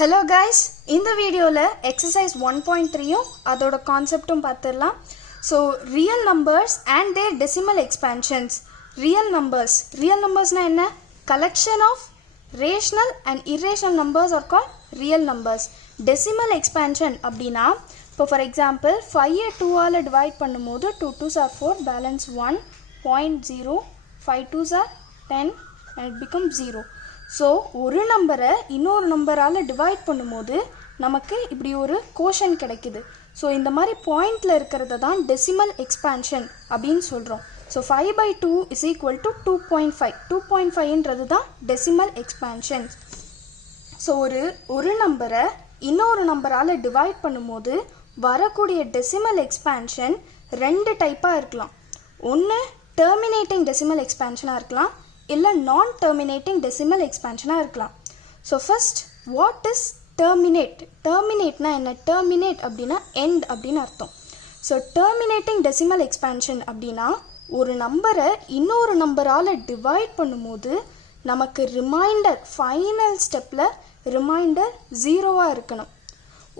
Hello guys, in the video exercise 1.3 அதோட கான்செப்டும் பார்த்துடலாம். So real numbers and their decimal expansions. Real numbers na என்ன? Collection of rational and irrational numbers are called real numbers. Decimal expansion அப்படினா இப்போ for example 5 2 ஆல divide பண்ணும்போது 2 2s are 4 balance 1 0.0 5 2s are 10 and it becomes 0. So ஒரு நம்பரை இன்னொரு நம்பரால் divide பண்ணும்போது நமக்கு இப்படி ஒரு கோஷன் கிடைக்குது. ஸோ இந்த மாதிரி பாயிண்டில் இருக்கிறத தான் டெசிமல் எக்ஸ்பான்ஷன் அப்படின்னு சொல்கிறோம். So 5/2 is equal to 2.5. 2.5ன்றது தான் டெசிமல் எக்ஸ்பான்ஷன். ஸோ ஒரு நம்பரை இன்னொரு நம்பரால் டிவைட் பண்ணும்போது வரக்கூடிய டெசிமல் எக்ஸ்பான்ஷன் ரெண்டு டைப்பாக இருக்கலாம். ஒன்று டெர்மினேட்டிங் டெசிமல் எக்ஸ்பான்ஷனாக இருக்கலாம், இல்லை நான் டெர்மினேட்டிங் டெசிமல் எக்ஸ்பான்ஷனாக இருக்கலாம். So first what is terminate? டெர்மினேட்னா என்ன? டெர்மினேட் அப்படின்னா எண்ட் அப்படின்னு அர்த்தம். ஸோ டெர்மினேட்டிங் டெசிமல் எக்ஸ்பான்ஷன் அப்படின்னா ஒரு நம்பரை இன்னொரு நம்பரால் டிவைட் பண்ணும்போது நமக்கு ரிமைண்டர் ஃபைனல் ஸ்டெப்பில் ரிமைண்டர் 0வாக இருக்கணும்.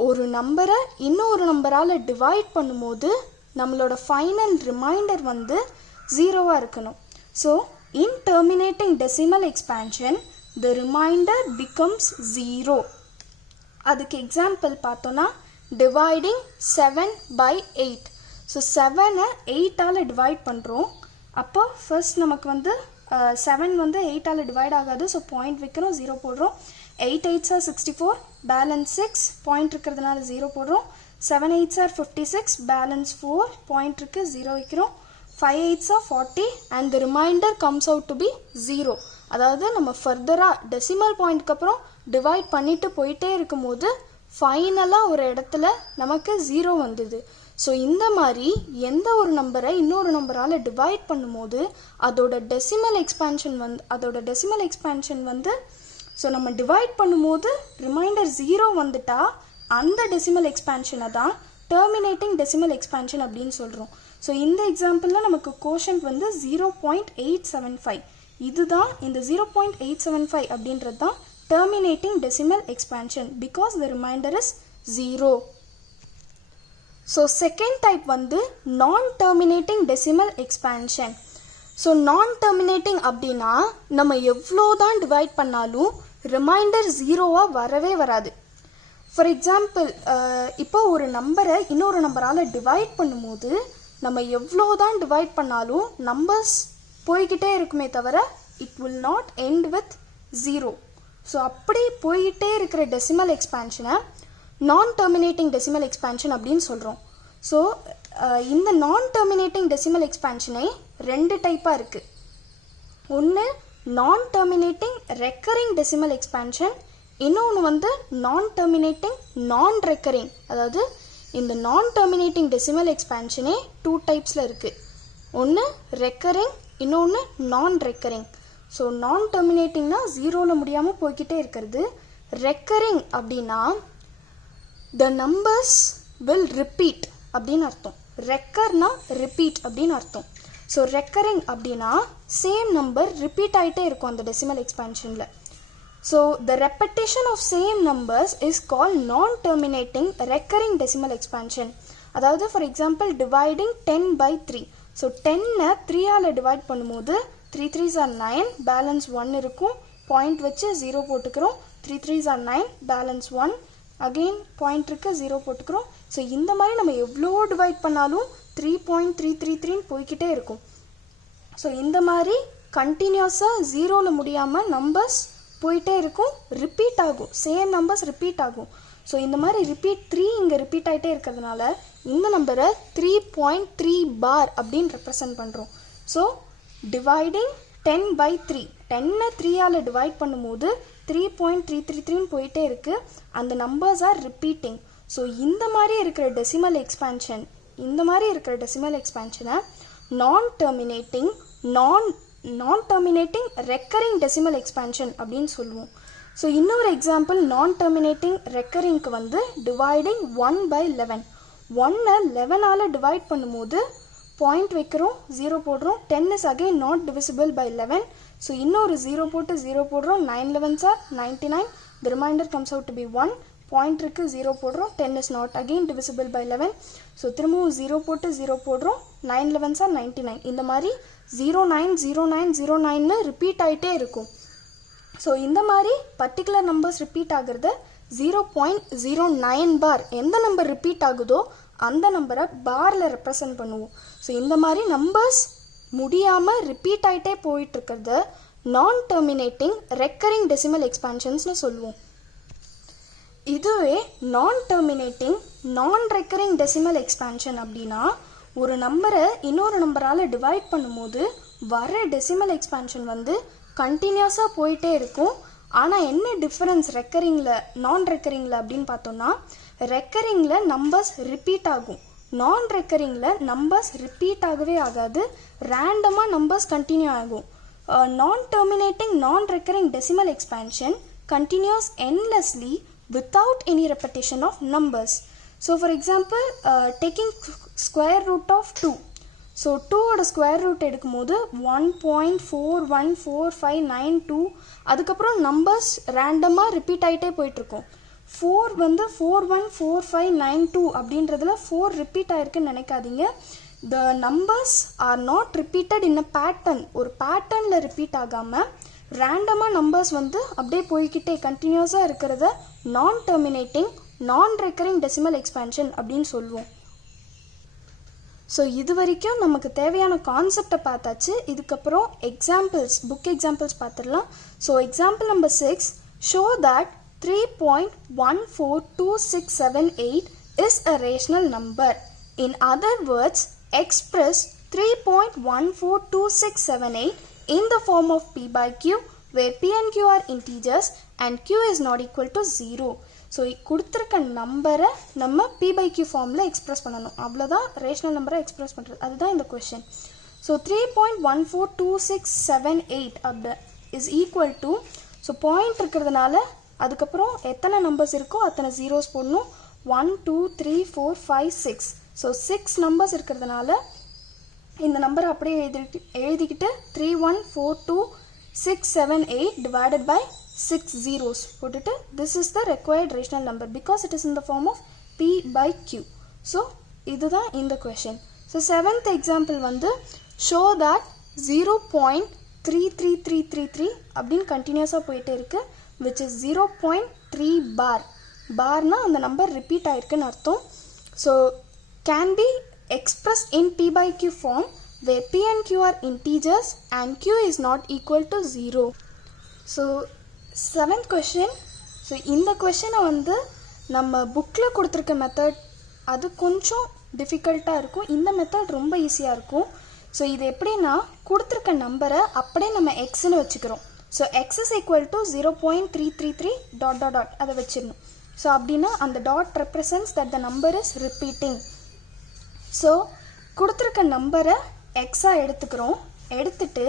ஒரு நம்பரை இன்னொரு நம்பரால் டிவைட் பண்ணும்போது நம்மளோட ஃபைனல் ரிமைண்டர் 0வாக இருக்கணும். So in terminating decimal expansion, the remainder becomes 0. அதுக்கு எக்ஸாம்பிள் பார்த்தோன்னா dividing 7/8. ஸோ 7-ஐ 8ஆல் டிவைட் பண்ணுறோம். அப்போ ஃபர்ஸ்ட் நமக்கு 7 8ஆல் டிவைட் ஆகாது. ஸோ பாயிண்ட் வைக்கிறோம், 0 போடுறோம். 8 8s are 64, பேலன்ஸ் 6, பாயிண்ட் இருக்கிறதுனால 0 போடுறோம். 7 8s are 56, பேலன்ஸ் 4, பாயிண்ட் இருக்கு, 0 வைக்கிறோம். 5 8s are 40 and the remainder comes out to be 0. அதாவது நம்ம ஃபர்தராக டெசிமல் பாயிண்ட்க்கு அப்புறம் டிவைட் பண்ணிட்டு போயிட்டே இருக்கும்போது ஃபைனலாக ஒரு இடத்துல நமக்கு 0 வந்தது. ஸோ இந்த மாதிரி எந்த ஒரு நம்பரை இன்னொரு நம்பரால் டிவைட் பண்ணும்போது அதோட டெசிமல் எக்ஸ்பான்ஷன் ஸோ நம்ம டிவைட் பண்ணும்போது ரிமைண்டர் 0 வந்துட்டா அந்த டெசிமல் எக்ஸ்பான்ஷனை தான் டெர்மினேட்டிங் டெசிமல் எக்ஸ்பான்ஷன் அப்படின்னு சொல்கிறோம். ஸோ இந்த எக்ஸாம்பிளில் நமக்கு கோஷன்ட் 0.875. இதுதான் இந்த 0.875 அப்படின்றது தான் terminating decimal expansion because the reminder is 0. So second type நான் டெர்மினேட்டிங் டெசிமல் எக்ஸ்பான்ஷன். ஸோ நான் டெர்மினேட்டிங் அப்படின்னா நம்ம எவ்வளோ தான் டிவைட் பண்ணாலும் ரிமைண்டர் 0வாக வரவே வராது. ஃபார் எக்ஸாம்பிள் இப்போ ஒரு நம்பரை இன்னொரு நம்பரால் டிவைட் பண்ணும்போது நம்ம எவ்வளோ தான் டிவைட் பண்ணாலும் நம்பர்ஸ் போய்கிட்டே இருக்குமே தவிர it will not end with 0. So அப்படி போய்கிட்டே இருக்கிற டெசிமல் எக்ஸ்பான்ஷனை நான் டெர்மினேட்டிங் டெசிமல் எக்ஸ்பான்ஷன் அப்படின்னு சொல்கிறோம். ஸோ இந்த நான் டெர்மினேட்டிங் டெசிமல் எக்ஸ்பான்ஷனே ரெண்டு டைப்பாக இருக்குது. ஒன்று நான் டெர்மினேட்டிங் ரெக்கரிங் டெசிமல் எக்ஸ்பான்ஷன், இன்னொன்று நான் டெர்மினேட்டிங் நான் ரெக்கரிங். அதாவது இந்த நான் டெர்மினேட்டிங் டெசிமல் எக்ஸ்பான்ஷனே 2 டைப்ஸில் இருக்குது. ஒன்று ரெக்கரிங், இன்னொன்று நான் ரெக்கரிங். ஸோ நான் டெர்மினேட்டிங்னா 0ல் முடியாமல் போய்கிட்டே இருக்கிறது. ரெக்கரிங் அப்படின்னா த நம்பர்ஸ் வில் ரிப்பீட் அப்படின்னு அர்த்தம். ரெக்கர்னா ரிப்பீட் அப்படின்னு அர்த்தம். ஸோ ரெக்கரிங் அப்படின்னா சேம் நம்பர் ரிப்பீட் ஆகிட்டே இருக்கும் அந்த decimal எக்ஸ்பான்ஷனில். So the repetition of same numbers is called non-terminating recurring decimal expansion. அதாவது for example dividing 10/3. So 10-ஐ 3ஆல் divide பண்ணும்போது 3 3s are 9, பேலன்ஸ் 1 இருக்கும், பாயிண்ட் வச்சு 0 போட்டுக்கிறோம். 3 3s are 9, balance 1, again point இருக்கு, 0 போட்டுக்கிறோம். ஸோ இந்த மாதிரி நம்ம எவ்வளோ டிவைட் பண்ணாலும் 3.333 போய்கிட்டே இருக்கும். ஸோ இந்த மாதிரி கண்டினியூஸாக 0ல் முடியாமல் நம்பர்ஸ் போயிட்டே இருக்கும், ரிப்பீட் ஆகும், சேம் நம்பர்ஸ் ரிப்பீட் ஆகும். ஸோ இந்த மாதிரி ரிப்பீட் 3 இங்கே ரிப்பீட் ஆகிட்டே இருக்கிறதுனால இந்த நம்பரை 3.3 பார் அப்படின்னு ரெப்ரசன்ட் பண்ணுறோம். ஸோ டிவைடிங் 10/3, 10-ஐ 3ஆல் டிவைட் பண்ணும்போது 3.333 போயிட்டே இருக்குது. அந்த நம்பர்ஸ் ஆர் ரிப்பீட்டிங். ஸோ இந்த மாதிரி இருக்கிற டெசிமல் எக்ஸ்பான்ஷனை நான் டெர்மினேட்டிங் ரெக்கரிங் டெசிமல் எக்ஸ்பான்ஷன் அப்படின்னு சொல்லுவோம். ஸோ இன்னொரு எக்ஸாம்பிள் நான் டெர்மினேட்டிங் ரெக்கரிங்க்கு டிவைடிங் 1/11. 1-ஐ 11ஆல் டிவைட் பண்ணும்போது பாயிண்ட் வைக்கிறோம், 0 போடுறோம். 10 is again not divisible by 11. So இன்னொரு 0 போட்டு 0 போடுறோம். 9 11s are 99, the remainder comes out to be 1. Point இருக்கு 0 போடுறோம், 10 is not again divisible by 11. So திரும்பவும் 0 போட்டு 0 போடுறோம், 9 11s are 99. இந்த மாதிரி 090909ன்னு ரிப்பீட் ஆகிட்டே இருக்கும். ஸோ இந்த மாதிரி பர்டிகுலர் நம்பர்ஸ் ரிப்பீட் ஆகுறத 0.09 பார் எந்த நம்பர் ரிப்பீட் ஆகுதோ அந்த நம்பரை பாரில் ரெப்ரசன்ட் பண்ணுவோம். ஸோ இந்த மாதிரி நம்பர்ஸ் முடியாமல் ரிப்பீட் ஆகிட்டே போயிட்டுருக்கிறத நான் டெர்மினேட்டிங் ரெக்கரிங் டெசிமல் எக்ஸ்பான்ஷன்ஸ்னு சொல்லுவோம். இதுவே நான் terminating non recurring decimal expansion அப்படின்னா ஒரு நம்பரை இன்னொரு நம்பரால் டிவைட் பண்ணும்போது வர டெசிமல் எக்ஸ்பான்ஷன் வந்து கண்டினியூஸாக போயிட்டே இருக்கும். ஆனால் என்ன டிஃப்ரென்ஸ் ரெக்கரிங்கில் நான் ரெக்கரிங்கில் அப்படின்னு பார்த்தோம்னா, ரெக்கரிங்கில் நம்பர்ஸ் ரிப்பீட் ஆகும், நான் ரெக்கரிங்கில் நம்பர்ஸ் ரிப்பீட் ஆகவே ஆகாது, ரேண்டமாக நம்பர்ஸ் கண்டினியூ ஆகும். நான் terminating non recurring decimal expansion continues endlessly without any repetition of numbers. So for example, taking square root of 2. So 2 ஓட ஸ்கொயர் ரூட் எடுக்கும்போது 1.414592 அதுக்கப்புறம் நம்பர்ஸ் ரேண்டமாக ரிப்பீட் ஆகிட்டே போயிட்டுருக்கோம். 4 வந்து 414592 அப்படின்றதுல 4 ரிப்பீட் ஆகிருக்குன்னு நினைக்காதீங்க. The numbers are not repeated in a pattern. ஒரு பேட்டர்னில் ரிப்பீட் ஆகாமல் ரேண்டமாக நம்பர்ஸ் வந்து அப்படியே போய்கிட்டே கண்டினியூஸாக இருக்கிறத நான் terminating non recurring decimal expansion அப்படின்னு சொல்லுவோம். ஸோ இது வரைக்கும் நமக்கு தேவையான கான்செப்டை பார்த்தாச்சு. இதுக்கப்புறம் எக்ஸாம்பிள்ஸ், புக் எக்ஸாம்பிள்ஸ் பார்த்துடலாம். So example number 6, show that 3.142678 is a rational number. In other words, express 3.142678 in the form of p by q, where p and q are integers and q is not equal to 0. So கொடுத்துருக்க நம்பரை நம்ம p by q ஃபார்மில் express பண்ணணும். அவ்வளோதான் rational நம்பரை express பண்ணுறது, அதுதான் இந்த கொஷின். ஸோ 3.142678 அப்படி is equal to, so point இருக்கிறதுனால அதுக்கப்புறம் எத்தனை நம்பர்ஸ் இருக்கோ அத்தனை ஜீரோஸ் போடணும். 1 2 3 4 5 6. ஸோ 6 நம்பர்ஸ் இருக்கிறதுனால இந்த நம்பரை அப்படியே எழுதிக்கிட்டு 3142678 divided by 6 zeros போட்டுட்டு this is the required rational number because it is in the form of p by q. So இதுதான் இந்த question. So 7th example வந்து show that 0.33333 அப்படின்னு கண்டினியூஸாக போயிட்டே இருக்கு, which is 0.3 bar. பார்னா அந்த நம்பர் ரிப்பீட் ஆயிருக்குன்னு அர்த்தம். So can be expressed in p by q form where p and q are integers and q is not equal to 0. So 7th question. So இந்த கொஷனை வந்து நம்ம புக்கில் கொடுத்துருக்க மெத்தட் அது கொஞ்சம் டிஃபிகல்ட்டாக இருக்கும், இந்த மெத்தட் ரொம்ப ஈஸியாக இருக்கும். ஸோ இது எப்படின்னா, கொடுத்துருக்க நம்பரை அப்படியே நம்ம எக்ஸ்ன்னு வச்சுக்கிறோம். So X is equal to 0.333 dot dot dot அதை வச்சிடணும். ஸோ அப்படின்னா அந்த dot represents that the number is repeating. So கொடுத்துருக்க நம்பரை எக்ஸாக எடுத்துக்கிறோம். எடுத்துட்டு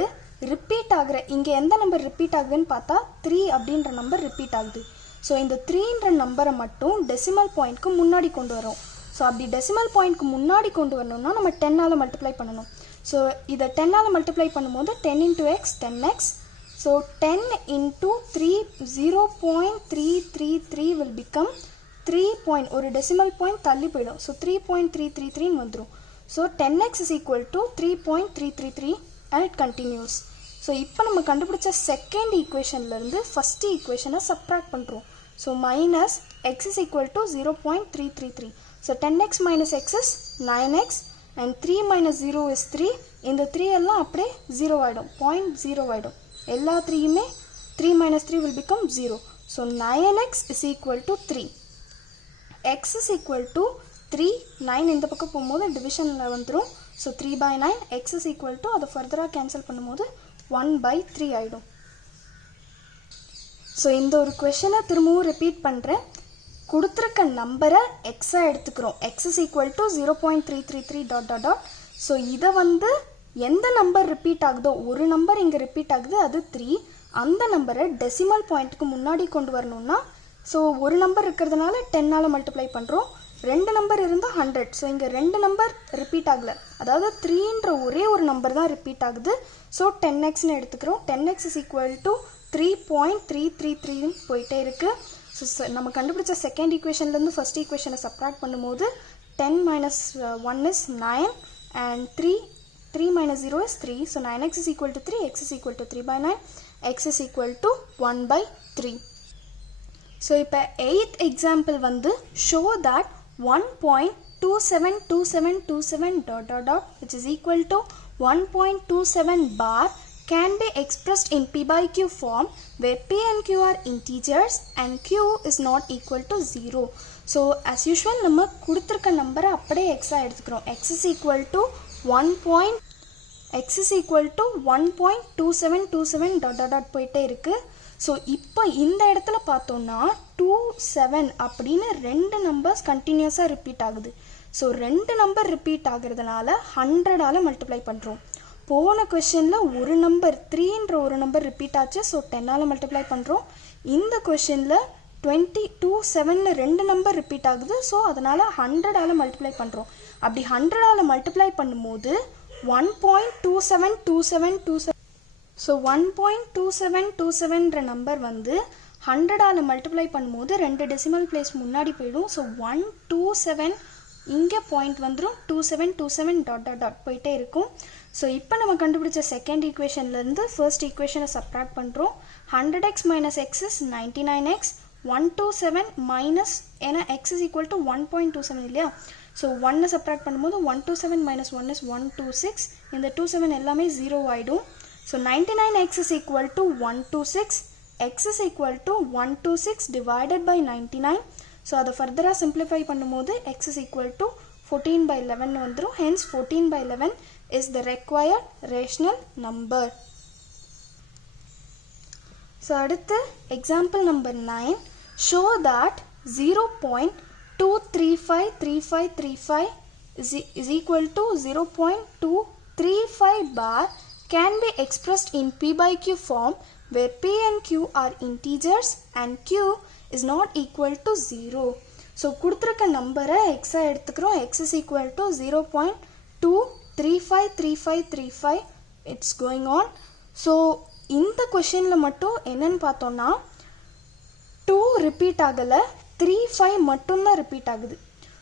ரிப்பீட் ஆகிற இங்கே எந்த நம்பர் ரிப்பீட் ஆகுதுன்னு பார்த்தா 3 அப்படின்ற நம்பர் ரிப்பீட் ஆகுது. ஸோ இந்த 3ன்ற நம்பரை மட்டும் டெசிமல் பாயிண்ட்க்கு முன்னாடி கொண்டு வரோம். ஸோ அப்படி டெசிமல் பாயிண்ட்க்கு முன்னாடி கொண்டு வரணும்னா நம்ம 10ஆல் மல்டிப்ளை பண்ணணும். ஸோ இதை 10ஆல் மல்டிப்ளை பண்ணும்போது 10 into x 10x. So 10 into 3 0.333 will become 3 ஒரு டெசிமல் பாயிண்ட் தள்ளி போயிடும். ஸோ 3.333 வந்துடும். So 10x is equal to 3.333 and it continues. So இப்போ நம்ம கண்டுபிடிச்ச செகண்ட் ஈக்குவேஷன்லேருந்து ஃபஸ்ட்டு ஈக்குவேஷனை சப்ராக்ட் பண்ணுறோம். So minus X is equal to 0.333. So 10x minus x is 9x and 3 minus 0 is 3. இந்த 3 எல்லாம் அப்படியே 0 ஆகிடும், 0.0 ஆகிடும். எல்லா 3யுமே 3 minus 3 will become 0. So 9x is equal to 3. x is equal to 3. 9 இந்த பக்கம் போகும்போது டிவிஷனில் வந்துடும். So 3 by 9 x is equal to அதை ஃபர்தராக கேன்சல் பண்ணும்போது 1 by 3 ஆகிடும். ஸோ இந்த ஒரு கொஷனை திரும்பவும் ரிப்பீட் பண்ணுறேன். கொடுத்துருக்க நம்பரை எக்ஸாக எடுத்துக்கிறோம். X is equal to 0.333 dot dot dot. So இதை வந்து எந்த நம்பர் ரிப்பீட் ஆகுதோ, ஒரு நம்பர் இங்கே ரிப்பீட் ஆகுது அது 3, அந்த நம்பரை டெசிமல் பாயிண்ட்டுக்கு முன்னாடி கொண்டு வரணும்னா, ஸோ ஒரு நம்பர் இருக்கிறதுனால 10ஆல் மல்டிப்ளை பண்ணுறோம். 2 நம்பர் இருந்தால் 100. ஸோ இங்கே 2 நம்பர் ரிப்பீட் ஆகலை, அதாவது 3ன்ற ஒரே ஒரு நம்பர் தான் ரிப்பீட் ஆகுது. ஸோ 10xன்னு எடுத்துக்கிறோம். 10x is equal to 3.333 போயிட்டே இருக்குது. ஸோ நம்ம கண்டுபிடிச்ச செகண்ட் ஈக்குவேஷன்லேருந்து ஃபர்ஸ்ட் ஈக்குவேஷனை சப்ராக்ட் பண்ணும்போது 10 minus 1 is 9 and 3 minus 0 is 3. So 9x is equal to 3, x is equal to 3 by 9, x is equal to 1 by 3. So இப்போ 8th example வந்து show that 1.272727 dot dot dot which is equal to 1.27 bar can be expressed in p by q form where p and q are integers and q is not equal to 0. So as usual நம்ம கொடுத்திருக்க நம்பரை அப்படியே x எடுத்துக்கிறோம். x is equal to 1.2727 dot dot dot போயிட்டே இருக்கு. So இப்போ இந்த இடத்துல பார்த்தோம்னா 27 அப்படின்னு ரெண்டு நம்பர்ஸ் கண்டினியூஸாக ரிப்பீட் ஆகுது. ஸோ ரெண்டு நம்பர் ரிப்பீட் ஆகுறதுனால 100ஆல் மல்டிப்ளை பண்ணுறோம். போன கொஷனில் ஒரு நம்பர் 3ன்ற ஒரு நம்பர் ரிப்பீட் ஆச்சு. ஸோ 10ஆல் மல்டிப்ளை பண்ணுறோம். இந்த கொஷனில் 27 ரெண்டு நம்பர் ரிப்பீட் ஆகுது. ஸோ அதனால் 100ஆல் மல்டிப்ளை பண்ணுறோம். அப்படி 100ஆல் மல்டிப்ளை பண்ணும்போது 1.272727 ஸோ 1.2727ன்ற நம்பர் வந்து 100ஆல் மல்டிப்ளை பண்ணும்போது ரெண்டு டெசிமல் பிளேஸ் முன்னாடி போயிடும். ஸோ 127 இங்கே பாயிண்ட் வந்துடும். 2727 டாட் டாட் டாட் போயிட்டே இருக்கும். ஸோ இப்போ நம்ம கண்டுபிடிச்ச செகண்ட் ஈக்குவேஷன்லேருந்து ஃபர்ஸ்ட் ஈக்குவேஷனை சப்ராக்ட் பண்ணுறோம். 100x minus x is 99x. 127 minus ஏன்னா x is equal to 1.27 இல்லையா. ஸோ 1 சப்ராக்ட் பண்ணும்போது 127 minus 1 is 126. இந்த 27 எல்லாமே 0 ஆகிடும். So 99x is equal to 126. X is equal to 126 divided by 99. So அதை ஃபர்தராக சிம்பிளிஃபை பண்ணும்போது x is equal to 14 by 11 வந்துடும். Hence 14 by 11 is the required rational number. So அடுத்து example number 9. Show that 0.2353535 is equal to 0.235 bar can be expressed in p by q form where p and q are integers and q is not equal to 0. So கொடுத்திருக்க நம்பரை x எடுத்துக்கிறோம். x is equal to 0.2353535 it's going on. So இந்த கொஷனில் மட்டும் என்னன்னு பார்த்தோம்னா 2 repeat ஆகலை, 35 மட்டும்தான் repeat ஆகுது.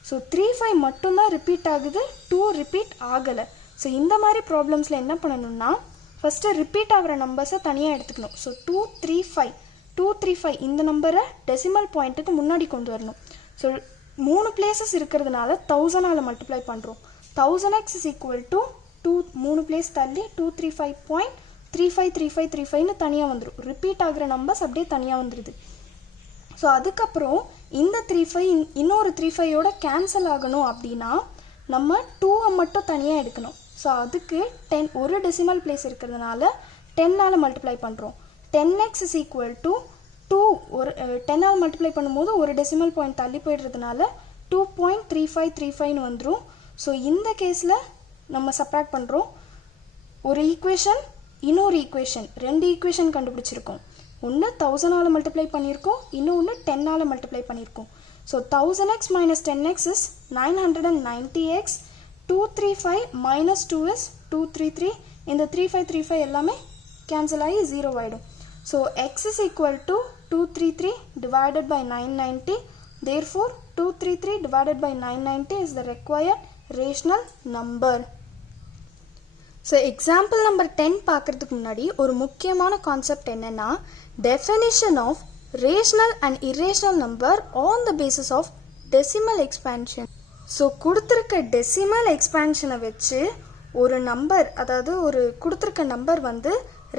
ஸோ 35 மட்டும்தான் ரிப்பீட் ஆகுது, 2 ரிப்பீட் ஆகலை. ஸோ இந்த மாதிரி ப்ராப்ளம்ஸில் என்ன பண்ணணும்னா ஃபஸ்ட்டு ரிப்பீட் ஆகிற நம்பர்ஸை தனியாக எடுத்துக்கணும். ஸோ 235 இந்த நம்பரை டெசிமல் பாயிண்ட்டுக்கு முன்னாடி கொண்டு வரணும். ஸோ 3 பிளேசஸ் இருக்கிறதுனால 1000ஆல் மல்டிப்ளை பண்ணுறோம். 1000x is equal to 3 place தள்ளி 235.353535ன்னு தனியாக வந்துடும். ரிப்பீட் ஆகிற நம்பர்ஸ் அப்படியே தனியாக வந்துடுது. ஸோ அதுக்கப்புறம் இந்த 35 இன்னொரு 35யோட கேன்சல் ஆகணும் அப்படின்னா நம்ம 2 மட்டும் தனியாக எடுக்கணும். ஸோ அதுக்கு 10 ஒரு டெசிமல் பிளேஸ் இருக்கிறதுனால 10ஆல் மல்டிப்ளை பண்ணுறோம். 10x is equal to 2 ஒரு 10ஆல் மல்டிப்ளை பண்ணும்போது ஒரு டெசிமல் பாயிண்ட் தள்ளி போய்டுறதுனால 2.3535ன்னு வந்துடும். ஸோ இந்த கேஸில் நம்ம சப்ராக்ட் பண்ணுறோம். ஒரு ஈக்குவேஷன் இன்னொரு ஈக்குவேஷன், ரெண்டு ஈக்குவேஷன் கண்டுபிடிச்சிருக்கோம். ஒன்று 1000ஆல் மல்டிப்ளை பண்ணியிருக்கோம், இன்னொன்று 10ஆல் மல்டிப்ளை பண்ணியிருக்கோம். So 1000x minus 10x is 990x. 235 minus 2 is 233. இந்த 3535 எல்லாமே கேன்சல் ஆகி 0 ஆகிடும். So x is equal to 233 divided by 990. Therefore 233 divided by 990 is the required rational number. So example number 10 பார்க்குறதுக்கு முன்னாடி ஒரு முக்கியமான கான்செப்ட் என்னென்னா definition of rational and irrational number on the basis of decimal expansion. So கொடுத்துருக்க decimal எக்ஸ்பேன்ஷனை வச்சு ஒரு number, அதாவது ஒரு கொடுத்துருக்க நம்பர் வந்து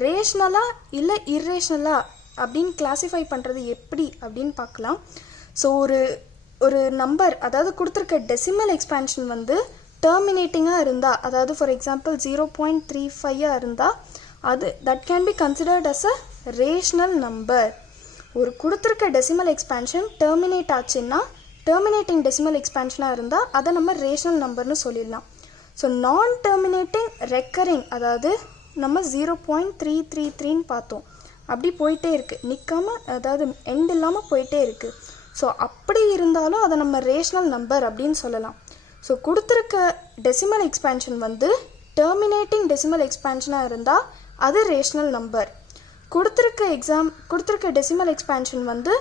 ரேஷ்னலா இல்லை இர்ரேஷ்னலா அப்படின்னு கிளாஸிஃபை பண்ணுறது எப்படி அப்படின்னு பார்க்கலாம். ஸோ ஒரு நம்பர், அதாவது கொடுத்துருக்க டெசிமல் எக்ஸ்பேன்ஷன் வந்து டெர்மினேட்டிங்காக இருந்தால், அதாவது ஃபார் எக்ஸாம்பிள் 0.35 இருந்தால் அது that can be considered as a rational number. ஒரு கொடுத்துருக்க டெசிமல் எக்ஸ்பேன்ஷன் டெர்மினேட் ஆச்சுன்னா, டெர்மினேட்டிங் டெசிமல் எக்ஸ்பேன்ஷனாக இருந்தால் அதை நம்ம ரேஷ்னல் நம்பர்னு சொல்லிடலாம். ஸோ நான் டெர்மினேட்டிங் ரெக்கரிங், அதாவது நம்ம 0.333ன்னு பார்த்தோம். அப்படி போயிட்டே இருக்குது, நிற்காமல், அதாவது எண்ட் இல்லாமல் போயிட்டே இருக்குது. ஸோ அப்படி இருந்தாலும் அதை நம்ம ரேஷ்னல் நம்பர் அப்படின்னு சொல்லலாம். ஸோ கொடுத்துருக்க டெசிமல் எக்ஸ்பேன்ஷன் வந்து டெர்மினேட்டிங் டெசிமல் எக்ஸ்பேன்ஷனாக இருந்தால் அது ரேஷ்னல் நம்பர். கொடுத்துருக்க டெசிமல் எக்ஸ்பேன்ஷன் வந்து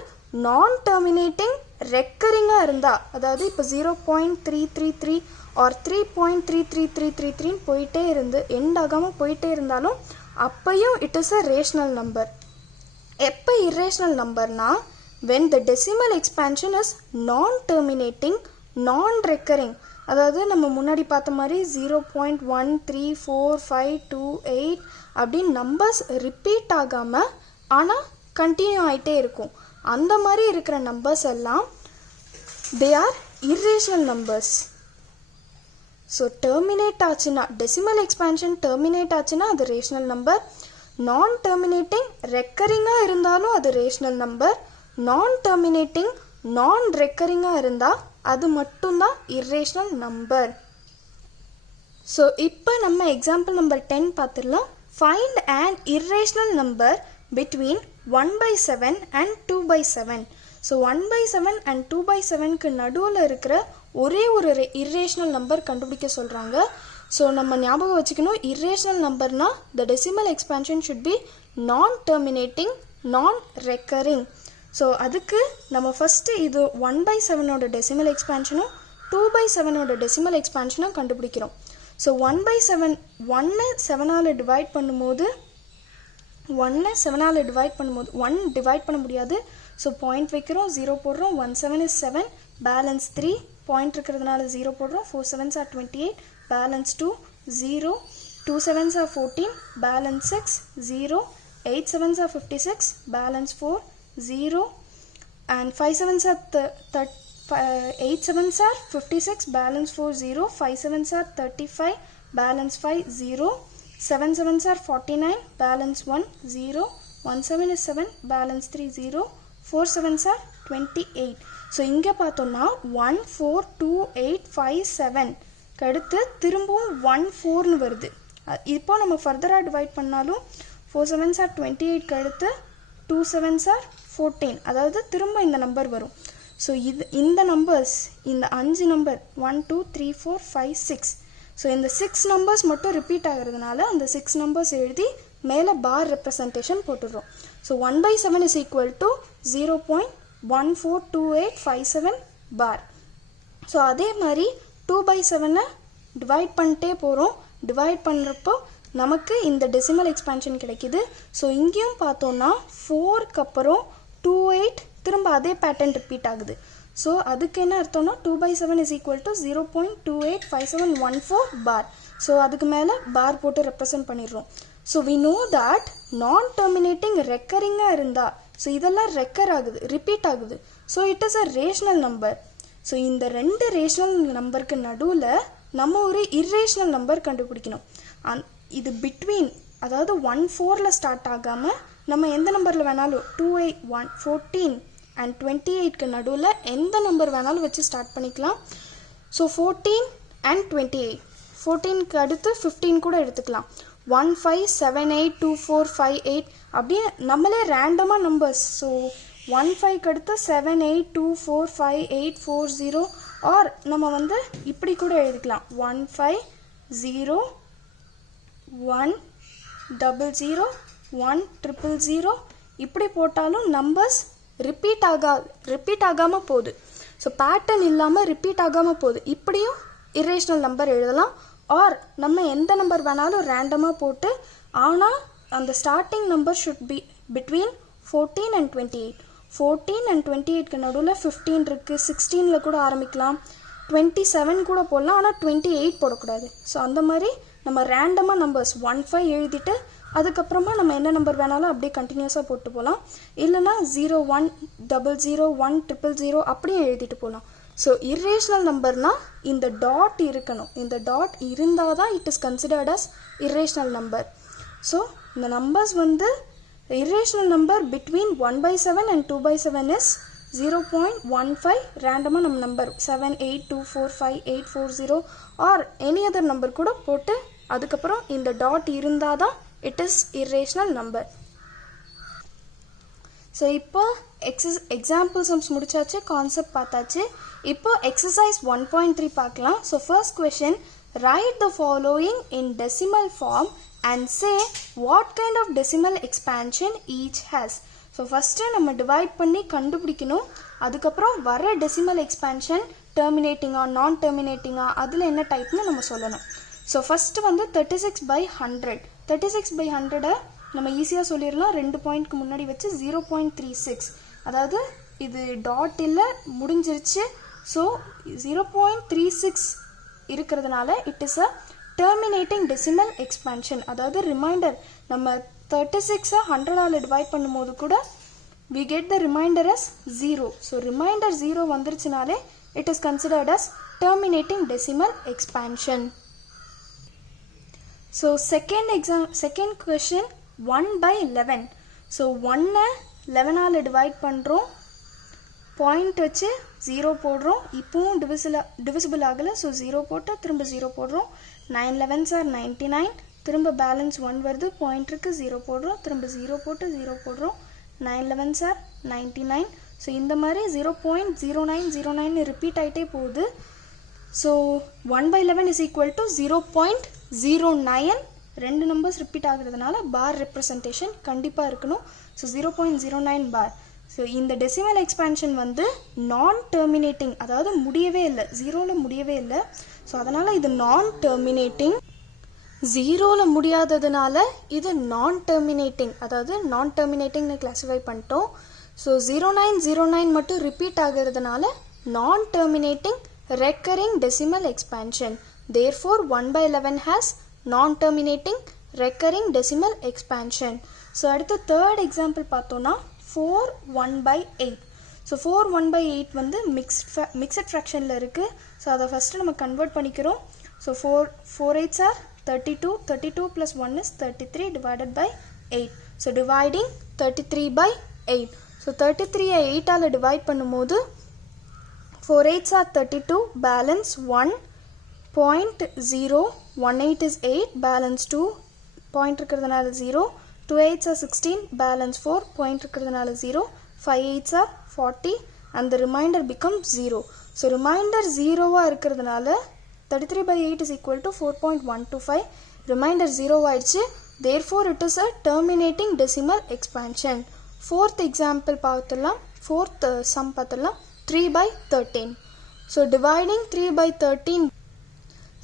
நான் டெர்மினேட்டிங் ரெக்கரிங்காக இருந்தால், அதாவது இப்போ 0.333 ஆர் 3.33333 போயிட்டே இருந்து எண்ட் ஆகாமல் போயிட்டே இருந்தாலும் அப்பையும் it is a rational number. எப்போ irrational நம்பர்னா when the decimal expansion is non-terminating, non-recurring. அதாவது நம்ம முன்னாடி பார்த்த மாதிரி 0.13452 அப்படின்னு நம்பர்ஸ் ரிப்பீட் ஆகாமல் ஆனால் கண்டினியூ ஆகிட்டே இருக்கும். அந்த மாதிரி இருக்கிற நம்பர்ஸ் எல்லாம் they are irrational numbers. So terminate ஆச்சுன்னா, டெசிமல் எக்ஸ்பேன்ஷன் டெர்மினேட் ஆச்சுன்னா அது ரேஷனல் நம்பர். நான் டெர்மினேட்டிங் ரெக்கரிங்காக இருந்தாலும் அது ரேஷனல் நம்பர். நான் டெர்மினேட்டிங் நான் ரெக்கரிங்காக இருந்தால் அது மட்டும்தான் இர்ரேஷனல் நம்பர். ஸோ இப்போ நம்ம எக்ஸாம்பிள் நம்பர் 10 பார்த்துடலாம். Find an irrational number between 1/7 and 2/7. So 1/7 and 2/7க்கு நடுவில் இருக்கிற ஒரே ஒரு இர்ரேஷனல் நம்பர் கண்டுபிடிக்க சொல்கிறாங்க. ஸோ நம்ம ஞாபகம் வச்சுக்கணும், இர்ரேஷனல் நம்பர்னா the decimal expansion should be non terminating non recurring. So அதுக்கு நம்ம ஃபஸ்ட்டு இது 1/7ஓட டெசிமல் எக்ஸ்பேன்ஷனும் 2/7ஓட டெசிமல் எக்ஸ்பேன்ஷனும் கண்டுபிடிக்கிறோம். ஸோ 1/7 1 7ஆல் டிவைட் பண்ணும்போது 1 டிவைட் பண்ண முடியாது. ஸோ பாயிண்ட் வைக்கிறோம், 0 போடுறோம். 1 7 is 7, பேலன்ஸ் 3, பாயிண்ட் இருக்கிறதுனால 0 போடுறோம். 4 7s are 28, balance 2, 0, 2 7s are 14, balance 6, 0, 8 7s are 56, balance 4, 0, and 5 7s are 8 7s are 56, balance 4, 0, 5 7s are 35, balance 5, 0, 7 7s are 49, balance 1, 0, 1 7 is 7, balance 3, 0, 4 7s are 28. So இங்கே பார்த்தோம்னா 1 4 2 8 5 7 கடுத்து திரும்பவும் 1 4னு வருது. இப்போ நம்ம ஃபர்தராக டிவைட் பண்ணாலும் 4 7s are 28 கடுத்து 2 7s are 14, அதாவது திரும்ப இந்த நம்பர் வரும். ஸோ இந்த நம்பர்ஸ், இந்த 5 நம்பர் 1 2 3 4 5 6, ஸோ இந்த 6 நம்பர்ஸ் மட்டும் ரிப்பீட் ஆகிறதுனால அந்த 6 நம்பர்ஸ் எழுதி மேலே பார் ரெப்ரசன்டேஷன் போட்டுடுறோம். So 1/7 is equal to 0.142857 bar. So அதே மாதிரி 2/7 டிவைட் பண்ணிட்டே போகிறோம். டிவைட் பண்ணுறப்போ நமக்கு இந்த டெசிமல் எக்ஸ்பேன்ஷன் கிடைக்கிது. ஸோ இங்கேயும் பார்த்தோன்னா 4க்கு அப்புறம் 28 திரும்ப அதே பேட்டர்ன் ரிப்பீட் ஆகுது. ஸோ அதுக்கு என்ன அர்த்தம்னா 2/7 is equal to 0.285714 bar. So அதுக்கு மேலே பார் போட்டு ரெப்ரசன்ட் பண்ணிடுறோம். So we know that non terminating ரெக்கரிங்காக இருந்தால், ஸோ இதெல்லாம் ரெக்கர் ஆகுது, ரிப்பீட் ஆகுது. So it is a rational number. So இந்த ரெண்டு ரேஷனல் நம்பருக்கு நடுவில் நம்ம ஒரு இர்ரேஷனல் நம்பர் கண்டுபிடிக்கணும். இது பிட்வீன், அதாவது 1 4ல் ஸ்டார்ட் ஆகாமல் நம்ம எந்த நம்பரில் வேணாலும் 2 8 1 14 and 28க்கு நடுவில் எந்த நம்பர் வேணாலும் வச்சு ஸ்டார்ட் பண்ணிக்கலாம். ஸோ 14 and 28, 14க்கு அடுத்து 15 கூட எடுத்துக்கலாம். 1 5 7 8 2 4 5 8 அப்படியே நம்மளே ரேண்டமாக நம்பர்ஸ். ஸோ 1 5க்கு அடுத்து 7 8 2 4 5 8 4 0, ஆர் நம்ம வந்து இப்படி கூட எழுதிக்கலாம் 1 5 0 1 0 0 1 0 0, இப்படி போட்டாலும் நம்பர்ஸ் ரிப்பீட் ஆகாமல் போகுது. ஸோ பேட்டர்ன் இல்லாமல் ரிப்பீட் ஆகாமல் போகுது. இப்படியும் இர்ரேஷனல் நம்பர் எழுதலாம். ஆர் நம்ம எந்த நம்பர் வேணாலும் ரேண்டமாக போட்டு, ஆனால் அந்த starting number should be between 14 and 28. 14 and 28க்கு நடுவில் 15 இருக்குது, 16ல் கூட ஆரம்பிக்கலாம், 27 கூட போடலாம், ஆனால் 28 போடக்கூடாது. ஸோ அந்த மாதிரி நம்ம ரேண்டமாக நம்பர்ஸ் 1 5 எழுதிட்டு அதுக்கப்புறமா நம்ம என்ன நம்பர் வேணாலும் அப்படியே கண்டினியூஸாக போட்டு போகலாம். இல்லைனா 0 1 0 0 1 0 0 அப்படியே எழுதிட்டு போகலாம். ஸோ இர்ரேஷனல் நம்பர்னால் இந்த டாட் இருக்கணும். இந்த டாட் இருந்தால் தான் it is considered as irrational number. So இந்த நம்பர்ஸ் வந்து irrational number between 1/7 and 2/7 is 0.15. ரேண்டமாக நம்ம number 7 8 2 4 5 8 4 0 or any other number கூட போட்டு அதுக்கப்புறம் இந்த டாட் இருந்தால் தான் it is irrational number. So இப்போ எக்ஸாம்பிள் சம்ஸ் முடிச்சாச்சு, கான்செப்ட் பார்த்தாச்சு. இப்போ எக்ஸசைஸ் 1.3 பார்க்கலாம். So first question, write the following in decimal form and say what kind of decimal expansion each has. So first நம்ம டிவைட் பண்ணி கண்டுபிடிக்கணும். அதுக்கப்புறம் வர டெசிமல் எக்ஸ்பேன்ஷன் டெர்மினேட்டிங்கா நான் டெர்மினேட்டிங்கா அதில் என்ன டைப்னு நம்ம சொல்லணும். ஸோ ஃபஸ்ட்டு வந்து 36/100. 36/100 நம்ம ஈஸியாக சொல்லிடலாம். 2 பாயிண்ட்க்கு முன்னாடி வச்சு 0.36, அதாவது இது டாட் இல்லை முடிஞ்சிருச்சு. ஸோ 0.36 இருக்கிறதுனால it is a terminating decimal expansion. அதாவது ரிமைண்டர் நம்ம 36 100ஆல் டிவைட் பண்ணும்போது கூட we get the remainder as 0. So remainder 0 வந்துருச்சுனாலே it is considered as terminating decimal expansion. So second question 1/11. So 1 11ஆல் divide பண்ணுறோம், பாயிண்ட் வச்சு 0 போடுறோம். இப்போவும் டிவிசிபிள் ஆகலை. ஸோ 0 போட்டு திரும்ப 0 போடுறோம். 9 11s are 99. திரும்ப பேலன்ஸ் 1 வருது, பாயிண்ட் இருக்கு 0 போடுறோம், திரும்ப 0 போட்டு 0 போடுறோம். 9 11s are 99. ஸோ இந்த மாதிரி 0.0909 ரிப்பீட் ஆகிட்டே போகுது. So 1/11 is equal to 0.09. ரெண்டு நம்பர்ஸ் ரிப்பீட் ஆகுறதுனால பார் ரெப்ரசன்டேஷன் கண்டிப்பாக இருக்கணும். ஸோ 0.09 பார். ஸோ இந்த டெசிமல் எக்ஸ்பேன்ஷன் வந்து நான் டெர்மினேட்டிங், அதாவது முடியவே இல்லை, 0ல் முடியவே இல்லை. ஸோ அதனால் இது நான் டெர்மினேட்டிங். 0ல் முடியாததுனால இது நான் டெர்மினேட்டிங், அதாவது நான் டெர்மினேட்டிங்னு கிளாஸிஃபை பண்ணிட்டோம். ஸோ 0909 மட்டும் ரிப்பீட் ஆகிறதுனால நான் terminating recurring decimal expansion. Therefore 1/11 has நான் terminating recurring decimal expansion. So அடுத்து தேர்ட் எக்ஸாம்பிள் பார்த்தோன்னா 4 1/8. ஸோ 4 1/8 வந்து மிக்சட் ஃப்ராக்ஷனில் இருக்குது. ஸோ அதை ஃபஸ்ட்டு நம்ம கன்வெர்ட் பண்ணிக்கிறோம். So 4 8s are 32. 32 plus 1 is 33 divided by 8. So dividing 33/8. So 33 8ஆல் divide பண்ணும்போது 4 8s are 32, balance 1, point 0, 1 8 is 8, balance 2, point இருக்கிறதுனால 0, 2 8s are 16, balance 4, point இருக்கிறதுனால 0, 5 8s are 40 and the remainder becomes 0. So remainder 0வா இருக்கிறதுனால 33/8 is equal to 4.125. Remainder 0 ஆயிடுச்சு. Therefore it is a terminating decimal expansion. Fourth example பார்த்துடலாம். Fourth sum பார்த்துடலாம். 3/13. So dividing 3/13.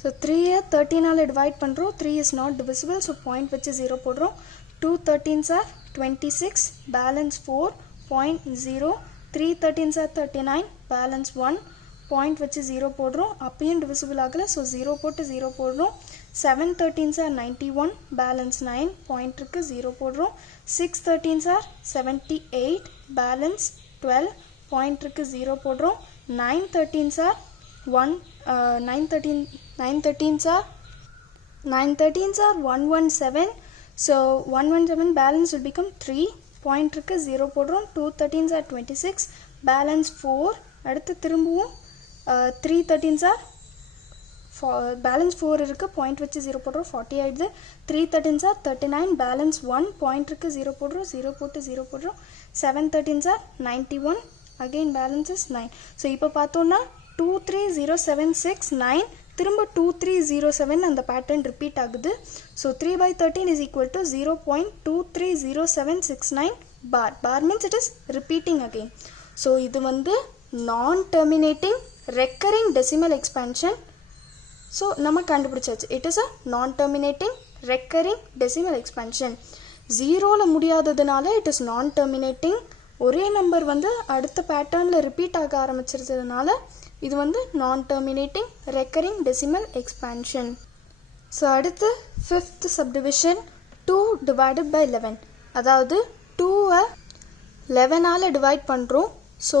So 3 13ஆல் divide பண்ணுறோம். 3 is not divisible. So point வச்சு 0 போடுறோம். 2 13s are 26, balance 4, point 0. 3 13s are 39, balance 1. Point வச்சு 0 போடுறோம். அப்பயும் divisible ஆகலை. ஸோ 0 போட்டு 0 போடுறோம். 7 13s are 91, பேலன்ஸ் 9, பாயிண்ட் இருக்கு 0 போடுறோம். 6 13s are 78, பேலன்ஸ் 12, பாயிண்ட் இருக்கு 0 போடுறோம். 9 13s are 117. So 117 balance will become 3, point இருக்கு 0 போடுறோம். 2 13s are 26, பேலன்ஸ் 4. அடுத்து திரும்பவும் 3 13s are பேலன்ஸ் 4 இருக்குது, பாயிண்ட் வச்சு 0 போடுறோம். 40 ஆகிடுது. 3 13s are 39, பேலன்ஸ் 1, பாயிண்ட் இருக்குது 0 போடுறோம். 0 போட்டு 0 போடுறோம். 7 13s are 91, again balance is 9. So இப்போ பார்த்தோன்னா 2 3 0 7 6 9, திரும்ப 2 3 0 7 அந்த பேட்டர்ன் ரிப்பீட் ஆகுது. So 3/13 is equal to 0.230769 bar. Bar means it is repeating again. So இது வந்து non terminating recurring decimal expansion. So நம்ம கண்டுபிடிச்சாச்சு. It is a non terminating recurring decimal expansion. 0ல் முடியாததுனால இட் இஸ் நான் டெர்மினேட்டிங். ஒரே number வந்து அடுத்த பேட்டர்னில் ரிப்பீட் ஆக ஆரம்பிச்சிருந்ததுனால இது வந்து non terminating recurring decimal expansion. So அடுத்து 5th சப்டிவிஷன் 2 divided by 11. அதாவது 2-ஐ 11ஆல் டிவைட் பண்ணுறோம். ஸோ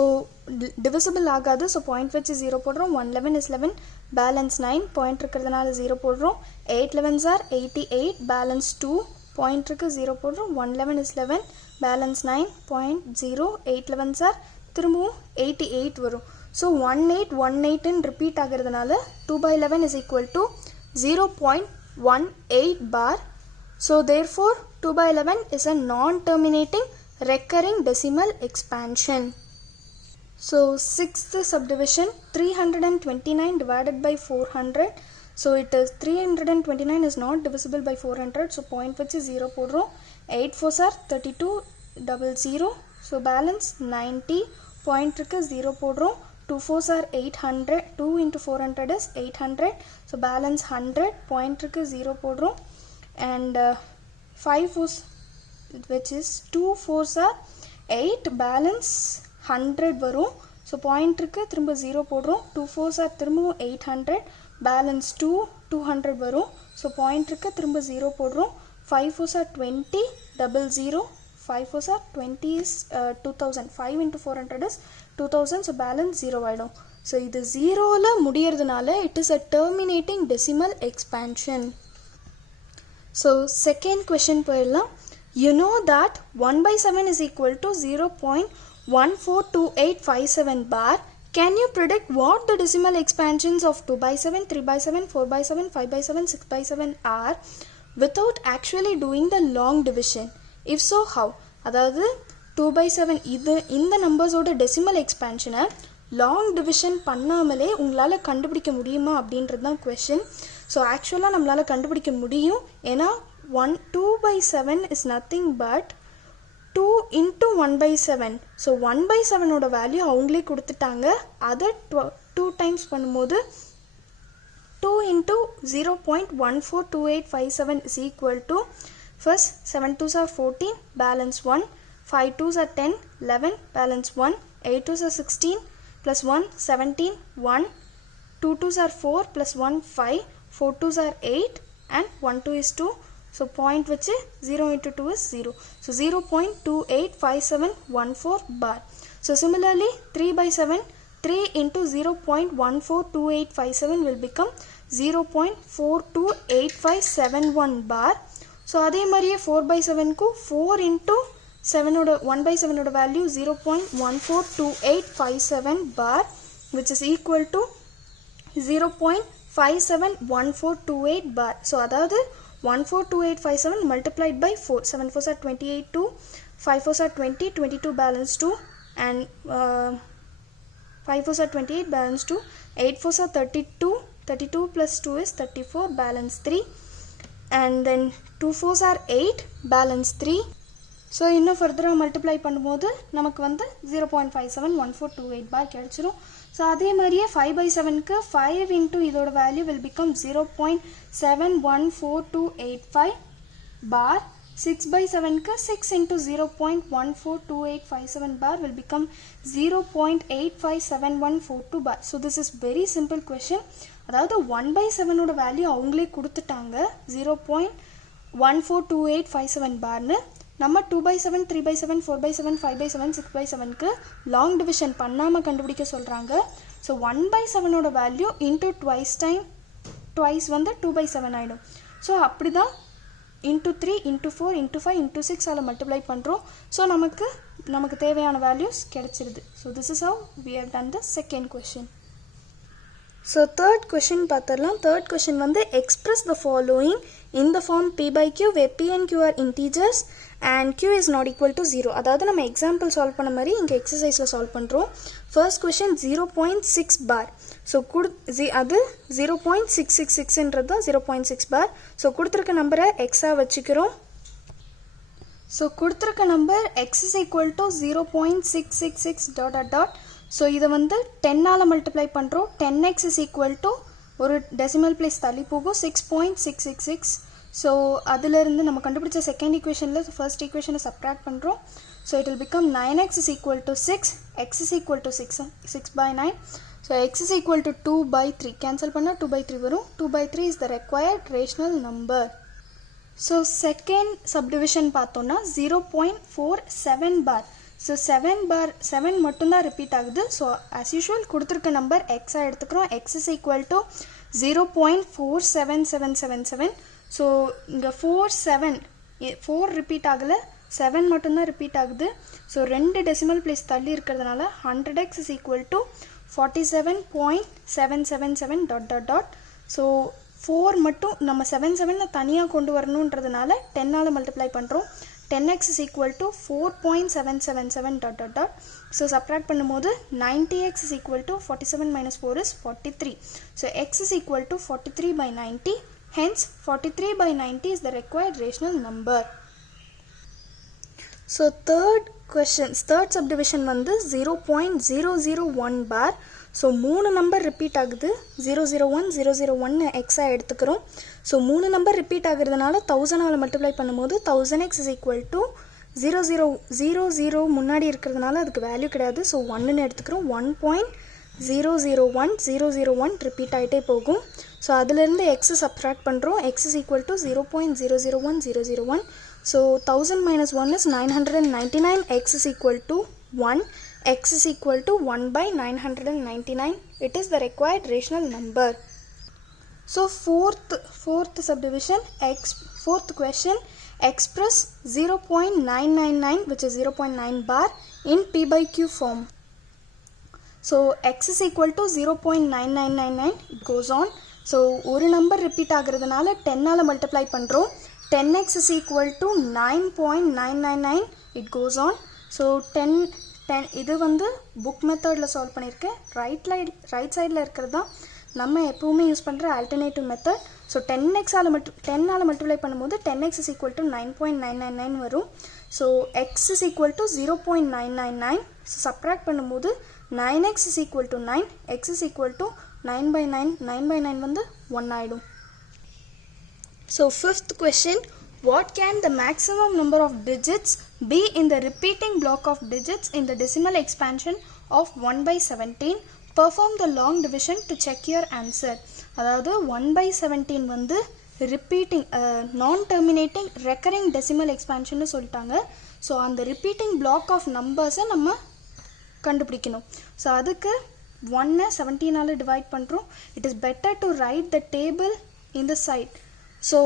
டிவிசிபிள் ஆகாது. ஸோ பாயிண்ட் வச்சு 0 போடுறோம். 1 11 is 11, பேலன்ஸ் 9, பாயிண்ட் இருக்கிறதுனால 0 போடுறோம். 8 11s are 88, பேலன்ஸ் 2, பாயிண்ட் இருக்கு 0 போடுறோம். 1 11 is 11, balance 9, point 0. 8 11s are திரும்பவும் 88 வரும். ஸோ 1818 ரிப்பீட் ஆகிறதுனால 2/11 is equal to 0.18 bar. So therefore 2/11 is a non-terminating recurring decimal expansion. So 6th subdivision 329 divided by 400. So it is 329 is not divisible by 400. So point வச்சு 0 போடுறோம். 8 4s are 32 00. So balance 90. Point இருக்கு 0 போடுறோம். 2 4s are 800. 2 into 400 is 800. So balance 100. Point இருக்கு 0 போடுறோம். And 5 4s, which is 2 4s are 8. Balance 100 வரும். So point இருக்கு திரும்ப 0 போடுறோம். 2 4s are திரும்பவும் 800. Balance 2 200 வரும். So point இருக்கு திரும்ப 0 போடுறோம். 5 4s are 20 00. 5 4s are 20 is 2000. 5 into 400 is 2000. So balance 0 ஆயிடும். So இது 0ல முடியறதுனால it is a terminating decimal expansion. So second question போயிடலாம். You know that 1/7 is equal to 0.142857 bar. Can you predict what the decimal expansions of 2/7, 3/7, 4/7, 5/7, 6/7 are without actually doing the long division? If so, how? அதாவது 2/7 இந்த நம்பர்ஸோட decimal எக்ஸ்பேன்ஷனை long division பண்ணாமலே உங்களால் கண்டுபிடிக்க முடியுமா அப்படின்றது தான் question. So ஆக்சுவலாக நம்மளால் கண்டுபிடிக்க முடியும். ஏன்னா 2/7 is nothing but 2 into 1/7. So 1/7ஓட value அவங்களே கொடுத்துட்டாங்க. அதை 2 டைம்ஸ் பண்ணும்போது 2 into 0.142857 is equal to, first 7 2s are 14, balance 1, 5 2s are 10, 11, balance 1, 8 2s are 16, plus 1, 17, 1, 2 2s are 4, plus 1, 5, 4 2s are 8, and 1 2 is 2. So point which 0 into 2 is 0. So 0.285714 bar. So similarly 3/7, 3 into 0.142857 will become 0.428571 bar. So அதே மாதிரியே 4/7க்கு 4 into 1/7 ஓட value 0.142857 bar, which is equal to 0.571428 bar. So அதாவது 14287 multiplied by 4. 7 4s are 28, 2, 5 4s are 20, 22 balance 2, and 5 4s are 28 balance 2, 8 4s are 32, 32 plus 2 is 34 balance 3, and then 2 4s are 8 balance 3. So இன்னும் ஃபர்தராக multiply பண்ணும்போது நமக்கு வந்து 0.571428 பார் கிடச்சிரும். So அதே மாதிரியே 5/7க்கு 5 இன்ட்டு இதோட வேல்யூ வில் பிகம் 0.714285 பார். 6/7க்கு 6 into 0.142857 bar will become 0.857142 bar. So this is very simple question. அதாவது 1/7ஓட வேல்யூ அவங்களே கொடுத்துட்டாங்க 0.142857 பார்னு. நம்ம 2/7, 3/7, 4/7, 5/7, 6/7க்கு லாங் டிவிஷன் பண்ணாமல் கண்டுபிடிக்க சொல்கிறாங்க. ஸோ 1/7ஓட வேல்யூ இன்ட்டு ட்வைஸ் வந்து 2/7 ஆகிடும். ஸோ அப்படி தான் இன்ட்டு 3, இன்ட்டு 4, இன்ட்டு 5, இன்ட்டு 6 அதில் மல்டிப்ளை பண்ணுறோம். ஸோ நமக்கு தேவையான வேல்யூஸ் கிடைச்சிருது. So this is how we have done the second question. So third question பார்த்துடலாம். தேர்ட் கொஷின் வந்து express the following in the form p/q where p and q are integers and q is not equal to 0. அதாவது நம்ம example solve பண்ண மாதிரி இங்கே எக்ஸசைஸில் solve பண்ணுறோம். First question 0.6 பார். So அது 0.666ன்றது தான் 0.6 பார். ஸோ கொடுத்துருக்க நம்பரை எக்ஸாக வச்சுக்கிறோம். ஸோ கொடுத்துருக்க number x is equal to 0.666 ... so இதை வந்து 10ஆல் மல்டிப்ளை பண்ணுறோம். 10x is equal to ஒரு டெசிமல் பிளேஸ் தள்ளி போகும் 6.666. ஸோ அதிலிருந்து நம்ம கண்டுபிடிச்ச செகண்ட் ஈக்குவேஷனில் ஃபர்ஸ்ட் ஈக்குவேஷனை சப்ட்ராக்ட் பண்ணுறோம். So it will become 9x is equal to 6, x is equal to 6/9. So x is equal to 2/3. Cancel பண்ணால் 2/3 வரும். 2/3 is the required rational number. So second subdivision பார்த்தோன்னா 0.47 பார். ஸோ 7 மட்டும்தான் ரிப்பீட் ஆகுது. So as usual கொடுத்துருக்க number எக்ஸாக எடுத்துக்கிறோம். x is equal to 0.47777. So இங்கே 4 repeat ஆகலை, 7 மட்டும்தான் ரிப்பீட் ஆகுது. ஸோ 2 டெசிமல் பிளேஸ் தள்ளி இருக்கிறதுனால 100x is equal to 47.777 ... so 4 மட்டும் நம்ம 7 தனியாக கொண்டு வரணுன்றதுனால 10ஆல் மல்டிப்ளை பண்ணுறோம். 10x is equal to 4.777 ... so subtract பண்ணும்போது 90x is equal to 47 minus 4 is 43. So x is equal to 43 by 90. Hence 43 by 90 is the required rational number. So third subdivision வந்து 0.001 bar. So 3 number repeat ஆகுது 001 001 எக்ஸாக எடுத்துக்கிறோம். So 3 number repeat ஆகுறதுனால 1000 multiply பண்ணும்போது 1000x is equal to 0000 முன்னாடி இருக்கிறதுனால அதுக்கு value கிடையாது. So 1ன்னு எடுத்துக்கிறோம். 1.001 repeat ஆகிட்டே போகும். ஸோ அதிலிருந்து எக்ஸ் சப்ட்ராக்ட் பண்ணுறோம். X is equal to 0.001001. So 1000 minus 1 is 999. X is equal to 1. x is equal to 1 by 999. It is the required rational number. So fourth subdivision, fourth question, express 0.999 which is 0.9 bar in p by q form. So x is equal to 0.9999. It goes on. So ஒரு number repeat ஆகிறதுனால 10ஆல multiply பண்ணுறோம். 10x is equal to 9.999. It goes on. So 10 இது வந்து book மெத்தடில் solve பண்ணியிருக்கேன். Right சைடில் இருக்கிறது தான் நம்ம எப்போவுமே யூஸ் பண்ணுற ஆல்டர்னேட்டிவ் மெத்தட். ஸோ 10ஆல் மல்டிப்ளை பண்ணும்போது 10x is equal to 9.999 வரும். So x is equal to 0.999. So subtract பண்ணும்போது 9x is equal to 9. x is equal to 9 by 9. 9 by 9 வந்து 1 ஆகிடும். So fifth question, what can the maximum number of digits be in the repeating block of digits in the decimal expansion of 1 by 17? Perform the long division to check your answer. அதாவது 1 by 17 வந்து repeating non-terminating recurring decimal expansion சொல்லிட்டாங்க. So அந்த repeating block of numbers நம்ம கண்டுபிடிக்கணும். So அதுக்கு 1 17ஆல் divide பண்ணுறோம். It is better to write the table in the side. So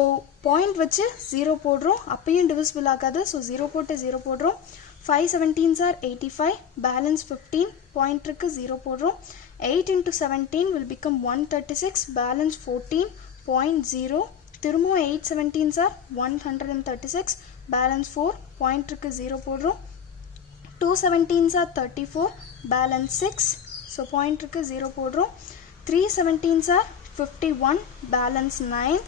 point வச்சு 0 போடுறோம். அப்பையும் டிவிசிபிள் ஆகாது. ஸோ 0 போட்டு 0 போடுறோம். 5 17s are 85. பேலன்ஸ் 15. பாயிண்ட் இருக்கு 0 போடுறோம். 8 into 17 will become 136. பேலன்ஸ் 14.0. திரும்பவும் 8 17s are 136. பேலன்ஸ் 4. பாயிண்ட் இருக்கு 0 போடுறோம். 2 17s are 34. Balance 6. So point இருக்கு 0 போடுறோம். 3 17s are 51. Balance 9.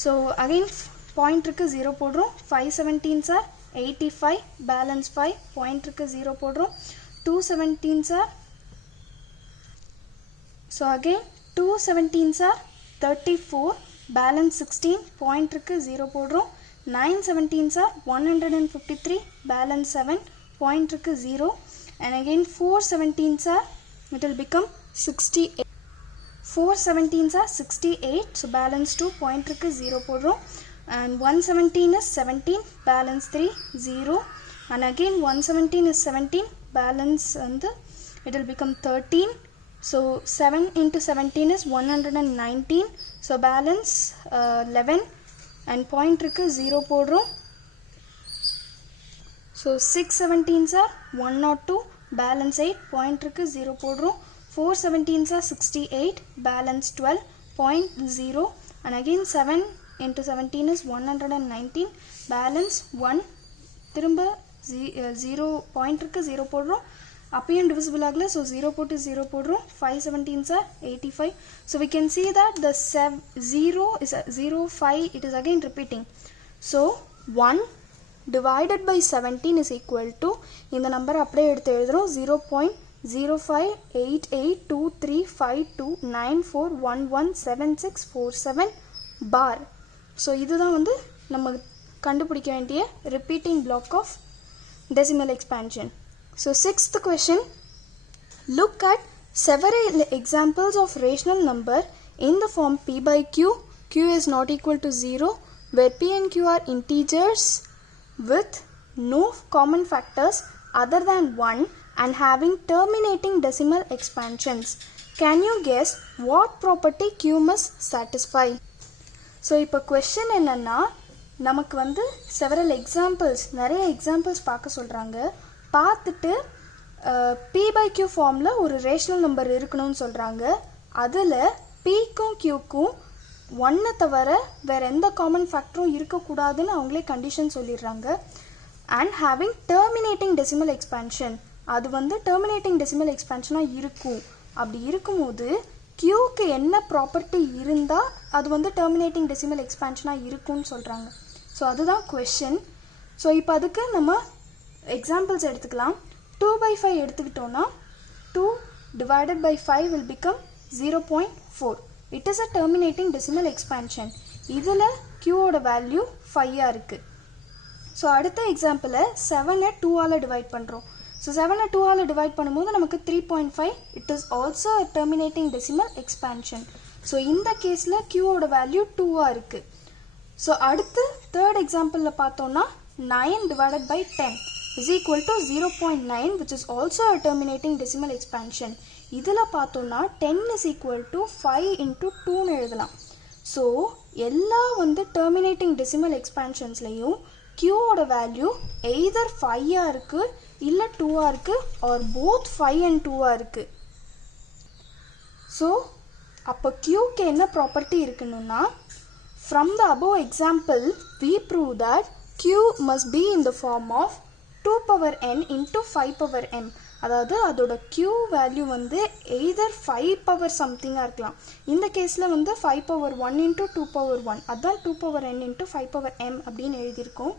So again point இருக்கு 0 போடுறோம். 5 17s are 85. பேலன்ஸ் 5. பாயிண்ட் இருக்கு 0 போடுறோம். 2 17s are so again 2 17s are 34. Balance 16. Point இருக்கு 0 போடுறோம். 9 17s are 153. பேலன்ஸ் 7. பாயிண்ட் இருக்கு 0. and again 4 17s are it will become 68. 4 17s are 68. So balance 2. point இருக்கு 0 போடுறோம். and 117 is 17. balance 3 0. and again 117 is 17. balance வந்து it will become 13. so 7 into 17 is 119. so balance 11. and point இருக்கு 0 போடுறோம். so 6 17s are 102. balance 8. point இருக்கு 0 போடுறோம். 4 17s are 68. balance 12.0. and again 7 into 17 is 119. balance 1. திரும்ப 0 point இருக்கு 0 போடுறோம். அப்பையும் divisible ஆகல. so 0 போட்டு 0 போடுறோம். 5 17s are 85. so we can see that the 0 is 0 5. it is again repeating. so 1 divided by 17 is equal to இந்த நம்பர் அப்படியே எடுத்து எழுதுறோம். 0.0588235294117647 பார். ஸோ இதுதான் வந்து நம்ம கண்டுபிடிக்க வேண்டிய repeating block of decimal expansion. So sixth question, look at several examples of rational number in the form p by q. q is not equal to 0 where p and q are integers with no common factors other than 1 and having terminating decimal expansions. Can you guess what property q must satisfy? So இப்போ question என்னென்னா, நமக்கு வந்து several examples, நிறைய examples பார்க்க சொல்கிறாங்க. பார்த்துட்டு p by q ஃபார்மில் ஒரு ரேஷனல் நம்பர் இருக்கணும்னு சொல்கிறாங்க. அதில் pக்கும் qக்கும் 1 தவிர வேறு எந்த காமன் ஃபேக்டரும் இருக்கக்கூடாதுன்னு அவங்களே கண்டிஷன் சொல்லிடுறாங்க. And having terminating decimal expansion, அது வந்து டெர்மினேட்டிங் டெசிமல் எக்ஸ்பேன்ஷனாக இருக்கும். அப்படி இருக்கும்போது க்யூக்கு என்ன ப்ராப்பர்ட்டி இருந்தால் அது வந்து டெர்மினேட்டிங் டெசிமல் எக்ஸ்பேன்ஷனாக இருக்கும்னு சொல்கிறாங்க. ஸோ அதுதான் கொஷின். ஸோ இப்போ அதுக்கு நம்ம எக்ஸாம்பிள்ஸ் எடுத்துக்கலாம். 2/5 எடுத்துக்கிட்டோன்னா 2 divided by 5 will become 0.4. It is a terminating decimal expansion. இதில் Qவோட வேல்யூ 5 இருக்குது. ஸோ அடுத்த எக்ஸாம்பிளை 7-ஐ 2ஆல் டிவைட் பண்ணுறோம். ஸோ 7-ஐ 2ஆல் டிவைட் பண்ணும்போது நமக்கு 3.5. It is also a terminating decimal expansion. So இந்த கேஸில் Qவோட வேல்யூ 2ஆக இருக்குது. ஸோ அடுத்து தேர்ட் எக்ஸாம்பிளில் பார்த்தோன்னா 9 divided by 10 is equal to 0.9, which is also a terminating decimal expansion. இதில் பார்த்தோன்னா 10 is equal to 5 into 2ன்னு எழுதலாம். ஸோ எல்லா வந்து terminating decimal expansionsலையும் Qவோட வேல்யூ எய்தர் 5ஆக இருக்குது இல்லை 2ஆக இருக்குது ஆர் போத் 5 and 2ஆக இருக்குது. ஸோ அப்போ Qக்கு என்ன ப்ராப்பர்ட்டி இருக்குன்னா, from the above example we prove that Q must be in the form of 2 power n into 5 power m. அதாவது அதோட Q வேல்யூ வந்து எய்தர் 5 பவர் சம்திங்காக இருக்கலாம். இந்த கேஸில் வந்து 5 power 1 into 2 power 1, அதுதான் 2 power n into 5 power m அப்படின்னு எழுதியிருக்கோம்.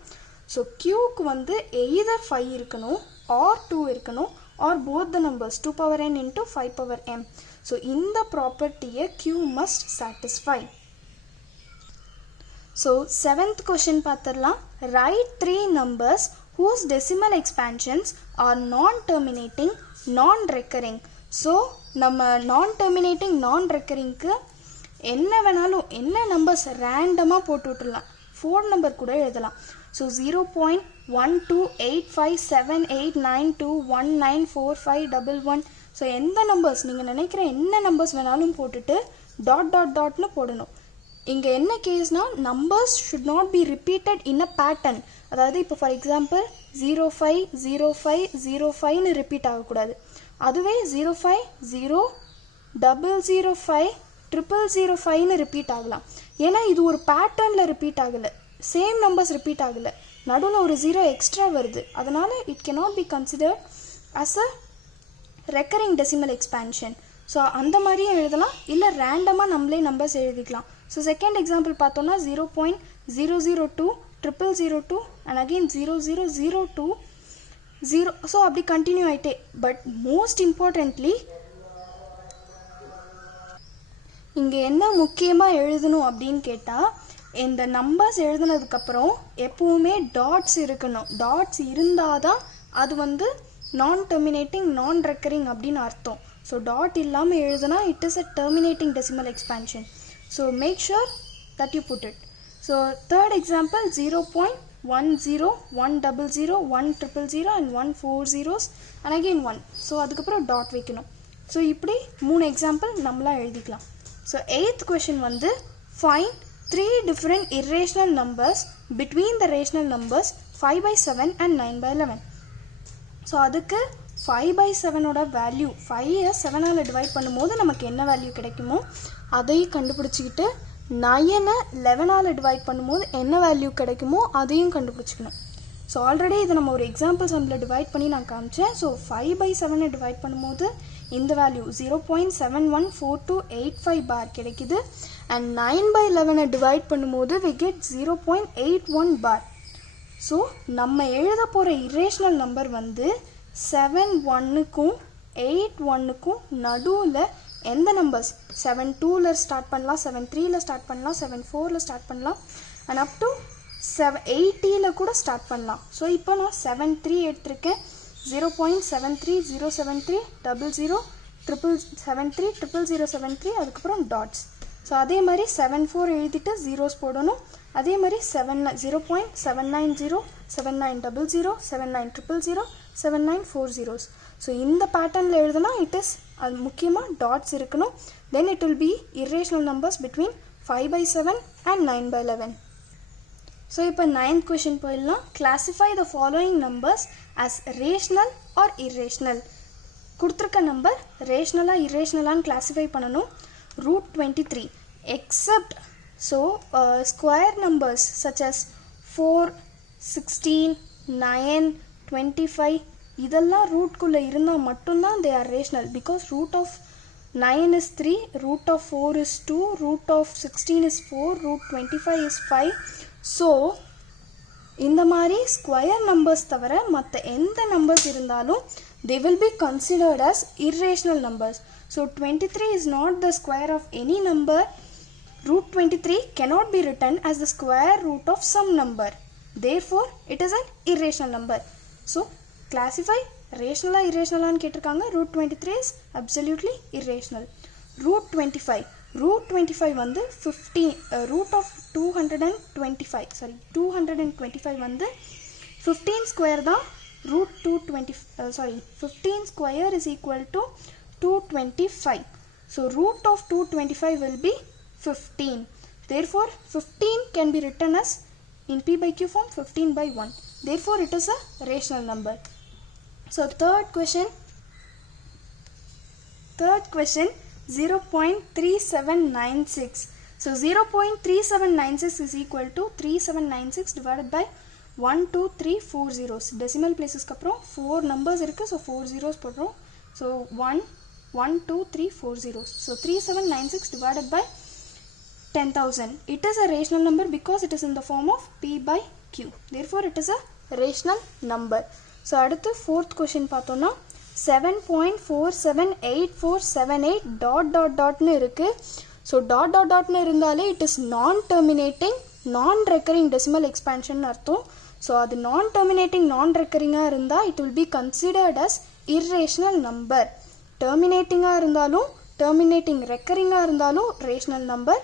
ஸோ Qக்கு வந்து எய்தர் 5 இருக்கணும் ஆர் 2 இருக்கணும் or both the numbers 2 power n into 5 power m. So இந்த ப்ராப்பர்ட்டியை Q must satisfy. So 7th question பார்த்துடலாம். Write 3 numbers whose decimal expansions are non-terminating, non-recurring. So நம்ம non-terminating, non-recurringக்கு என்ன வேணாலும் என்ன நம்பர்ஸ் ரேண்டமாக போட்டு விட்டுடலாம். 4 நம்பர் கூட எழுதலாம். ஸோ 0.12857892194511. ஸோ எந்த நம்பர்ஸ் நீங்கள் நினைக்கிற என்ன நம்பர்ஸ் வேணாலும் போட்டுட்டு டாட் டாட் டாட்னு போடணும். இங்கே என்ன கேஸ்னால் numbers should not be repeated in a pattern. அதாவது இப்போ ஃபார் எக்ஸாம்பிள் 050505ன்னு ரிப்பீட் ஆகக்கூடாது. அதுவே 05005005005ன்னு ரிப்பீட் ஆகலாம். ஏன்னா இது ஒரு பேட்டர்னில் ரிப்பீட் ஆகலை, சேம் நம்பர்ஸ் ரிப்பீட் ஆகலை, நடுவில் ஒரு 0 எக்ஸ்ட்ரா வருது. அதனால் it cannot be considered as a recurring decimal expansion. So அந்த மாதிரியும் எழுதலாம், இல்லை ரேண்டமாக நம்மளே நம்பர்ஸ் எழுதிக்கலாம். ஸோ செகண்ட் எக்ஸாம்பிள் பார்த்தோன்னா 0.0020002 and again 0002 0. ஸோ அப்படி கண்டினியூ ஆகிட்டே. பட் மோஸ்ட் இம்பார்ட்டன்ட்லி இங்கே என்ன முக்கியமாக எழுதணும் அப்படின்னு கேட்டால், இந்த நம்பர்ஸ் எழுதுனதுக்கப்புறம் எப்போவுமே டாட்ஸ் இருக்கணும். டாட்ஸ் இருந்தால் தான் அது வந்து நான் டெர்மினேட்டிங், நான் ரெக்கரிங் அப்படின்னு அர்த்தம். ஸோ டாட் இல்லாமல் எழுதுனா it is a terminating decimal expansion. So make sure that you put it. So third example 0.10100100 and 1 4 zeros and again 1. So அதுக்கப்புறம் டாட் வைக்கணும். ஸோ இப்படி 3 எக்ஸாம்பிள் நம்மளாம் எழுதிக்கலாம். ஸோ 8th கொஷின் வந்து find 3 different irrational numbers between the rational numbers 5/7 and 9/11. So அதுக்கு 5/7ஓட value 5ஐ 7ஆல் divide பண்ணும்போது நமக்கு என்ன வேல்யூ கிடைக்குமோ அதையும் கண்டுபிடிச்சிக்கிட்டு 9ஐ 11ஆல் டிவைட் பண்ணும்போது என்ன வேல்யூ கிடைக்குமோ அதையும் கண்டுபிடிச்சிக்கணும். ஸோ ஆல்ரெடி இதை நம்ம ஒரு எக்ஸாம்பிள் சம்மில் டிவைட் பண்ணி நான் காமிச்சேன். ஸோ 5/7ஐ டிவைட் பண்ணும்போது இந்த வேல்யூ 0.714285 பார் கிடைக்குது. அண்ட் 9/11ஐ டிவைட் பண்ணும்போது we get 0.81 பார். ஸோ நம்ம எழுத போகிற இரேஷனல் நம்பர் வந்து 7-1க்கும் 8-1க்கும் நடுவில் எந்த நம்பர்ஸ் 7-2ல் ஸ்டார்ட் பண்ணலாம், 7-3ல் ஸ்டார்ட் பண்ணலாம், 7-4ல் ஸ்டார்ட் பண்ணலாம் அண்ட் அப் டு 7-80ல் கூட ஸ்டார்ட் பண்ணலாம். ஸோ இப்போ நான் 7-3 எடுத்திருக்கேன். 0.73073000730073 அதுக்கப்புறம் டாட்ஸ். ஸோ அதே மாதிரி 7-4 எழுதிட்டு ஜீரோஸ் போடணும். அதே மாதிரி 0.790079007900 ஸோ இந்த பேட்டர்னில் எழுதுனா இட் இஸ் அது முக்கியமாக டாட்ஸ் இருக்கணும். Then it will be irrational numbers between 5/7 and 9/11. So இப்போ 9th கொஷின் போயிடலாம். Classify the following numbers as rational or irrational. கொடுத்துருக்க நம்பர் ரேஷ்னலாக இரேஷ்னலான்னு கிளாஸிஃபை பண்ணணும். √23 except square numbers such as 4, 16, 9, 25 இதெல்லாம் ரூட்குள்ளே இருந்தால் மட்டும்தான் they are rational because root of 9 is 3, root of 4 is 2, root of 16 is 4, root 25 is 5. So இந்த மாதிரி ஸ்கொயர் நம்பர்ஸ் தவிர மற்ற எந்த நம்பர்ஸ் இருந்தாலும் they will be considered as irrational numbers. So 23 is not the square of any number. Root 23 cannot be written as the square root of some number. Therefore it is an irrational number. So classify rational or irrational anu கேட்டிருக்காங்க. root 23 is absolutely irrational. root 25 வந்து 15 root of 225 வந்து 15 square தான் root 15 square is equal to 225. So root of 225 will be 15. Therefore 15 can be written as in p by q form 15 by 1. Therefore it is a rational number. So third question 0.3796. So 0.3796 is equal to 3796 divided by 1 2 3 4 zeros. Decimal places க்கு அப்புறம் 4 numbers இருக்கு. So 4 zeros போடுறோம். So 1 2 3 4 zeros. So 3796 divided by 10,000. It is a rational number because it is in the form of p by q. Therefore it is a rational number. So அடுத்து fourth question பார்த்தோம்னா 7.478478 ... இருக்கு. So டாட்னு இருந்தாலே it is non terminating non recurring decimal expansion அர்த்தம். So அது non terminating non ரெக்கரிங்காக இருந்தால் it will be considered as irrational number. டெர்மினேட்டிங்காக இருந்தாலும் டெர்மினேட்டிங் ரெக்கரிங்காக இருந்தாலும் ரேஷனல் நம்பர்.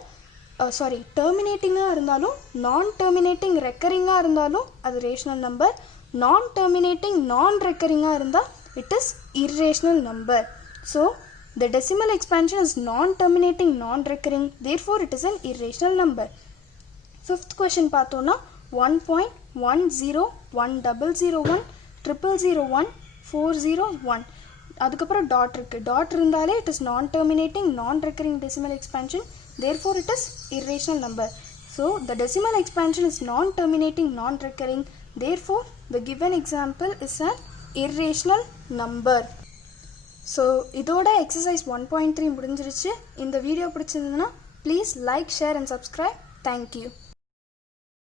டெர்மினேட்டிங்காக இருந்தாலும் நான் டெர்மினேட்டிங் ரெக்கரிங்காக இருந்தாலும் அது ரேஷனல் நம்பர். நான் டெர்மினேட்டிங் நான் ரெக்கரிங்காக இருந்தால் it is irrational number. So the decimal expansion is non-terminating non-recurring, therefore it is an irrational number. Fifth question பார்த்தோம்னா 1.1010001001401 அதுக்கப்புறம் டாட் இருக்கு. டாட் இருந்தாலே it is non-terminating non-recurring decimal expansion, therefore it is irrational number. So the decimal expansion is non-terminating non-recurring, therefore the given example is an irrational number. So இதோட exercise 1.3 முடிஞ்சிருச்சு. இந்த video பிடிச்சிருந்ததுன்னா please like share and subscribe. Thank you.